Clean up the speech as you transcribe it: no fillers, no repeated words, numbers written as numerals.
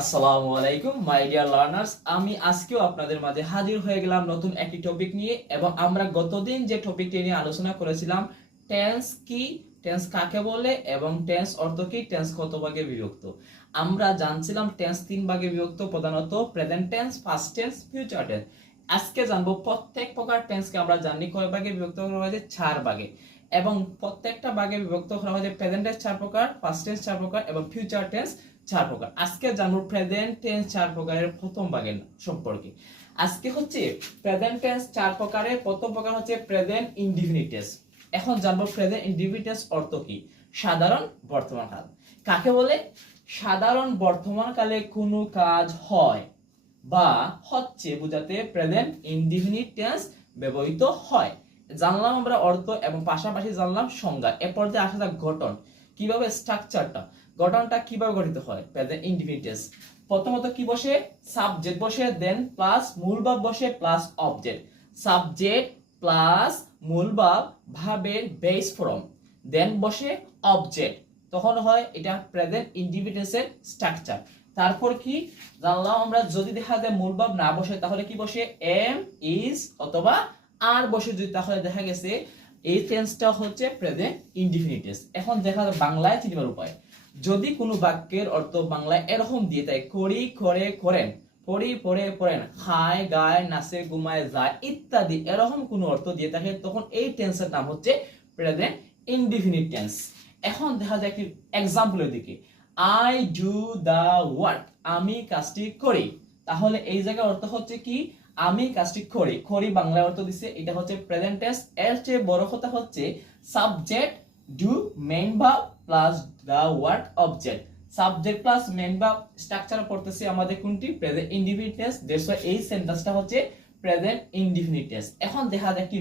আসসালামু আলাইকুম my dear learners, আমি আজকেও আপনাদের মাঝে হাজির হয়ে গেলাম নতুন একটি টপিক নিয়ে। এবং আমরা গতদিন যে টপিকটি নিয়ে আলোচনা করেছিলাম, টেন্স কি, টেন্স কাকে বলে এবং টেন্স অর্থ কি, টেন্স কত ভাগে বিভক্ত। আমরা জানছিলাম টেন্স তিন ভাগে বিভক্ত, প্রধানত present tense, past tense, future tense. আজকে জানবো প্রত্যেক প্রকার টেন্সকে আমরা জানি কয় ভাগে বিভক্ত করা হয়েছে, চার ভাগে। এবং প্রত্যেকটা ভাগে বিভক্ত করা হয়েছে প্রেজেন্ট টেন্স চার প্রকার, পাস্ট টেন্স চার প্রকার এবং ফিউচার টেন্স চার প্রকার। আজকে জানবো প্রেজেন্ট টেন্স চার প্রকারের প্রথম ভাগের সম্পর্কে। আজকে হচ্ছে প্রেজেন্ট টেন্স চার প্রকারের প্রথম প্রকার হচ্ছে প্রেজেন্ট ইনডিফিনিট টেন্স। এখন জানবো প্রেজেন্ট ইনডিফিনিট টেন্স অর্থ কি। সাধারণ বর্তমান কাল কাকে বলে? সাধারণ বর্তমান কালে কোনো কাজ হয় বা হচ্ছে বোঝাতে প্রেজেন্ট ইনডিফিনিট টেন্স ব্যবহৃত হয়। জানলাম আমরা অর্থ এবং পাশাপাশি জানলাম সংজ্ঞা। এরপর যে আসা যাক গঠন, কিভাবে স্ট্রাকচারটা, গঠনটা কিভাবে গঠিত হয় প্রেজেন্ট ইনডিফিনিট টেন্স। প্রথমত কি বসে? সাবজেক্ট বসে, দেন প্লাস মূল ভাব বসে, প্লাস অবজেক্ট। সাবজেক্ট প্লাস মূল ভাব, ভাবের বেস ফর্ম, দেন বসে অবজেক্ট, তখন হয় এটা প্রেজেন্ট ইনডিফিনিট টেন্সের স্ট্রাকচার। তারপর কি জানলাম আমরা, যদি দেখা যায় মূল ভাব না বসে তাহলে কি বসে? এম, ইজ অথবা আর বসে, যদি তাহলে দেখা গেছে এই টেন্সটা হচ্ছে প্রেজেন্ট ইনডিফিনিট টেন্স। এখন দেখা যায় বাংলায় চিনবার উপায়। যদি কোনো বাক্যের অর্থ বাংলায় এরকম দিয়ে থাকে, করি, করে, করেন, পড়ি, পড়ে, পড়েন, খায়, গায়, নাচে, ঘুমায়, যায় ইত্যাদি এরকম কোনো অর্থ দিয়ে থাকে, তখন এই টেন্সের নাম হচ্ছে প্রেজেন্ট ইনডিফিনিট টেন্স। এখন দেখা যায় একটি এক্সাম্পলের দিকে, আই ডু দা ওয়ার্ক, আমি কাজটি করি। তাহলে এই জায়গায় অর্থ হচ্ছে কি? আমি কাজটি করি, করি বাংলায় অর্থ দিছে, এটা হচ্ছে প্রেজেন্ট টেন্স। এর চেয়ে বড় কথা হচ্ছে subject do main verb plus the work object. Subject plus main verb structure পড়তেছে আমাদের কোনটি? Present indefinite tense. That's why এই সেন্টেন্সটা হচ্ছে প্রেজেন্ট ইনডিফিনিট টেন্স। এখন দেখা যায় কি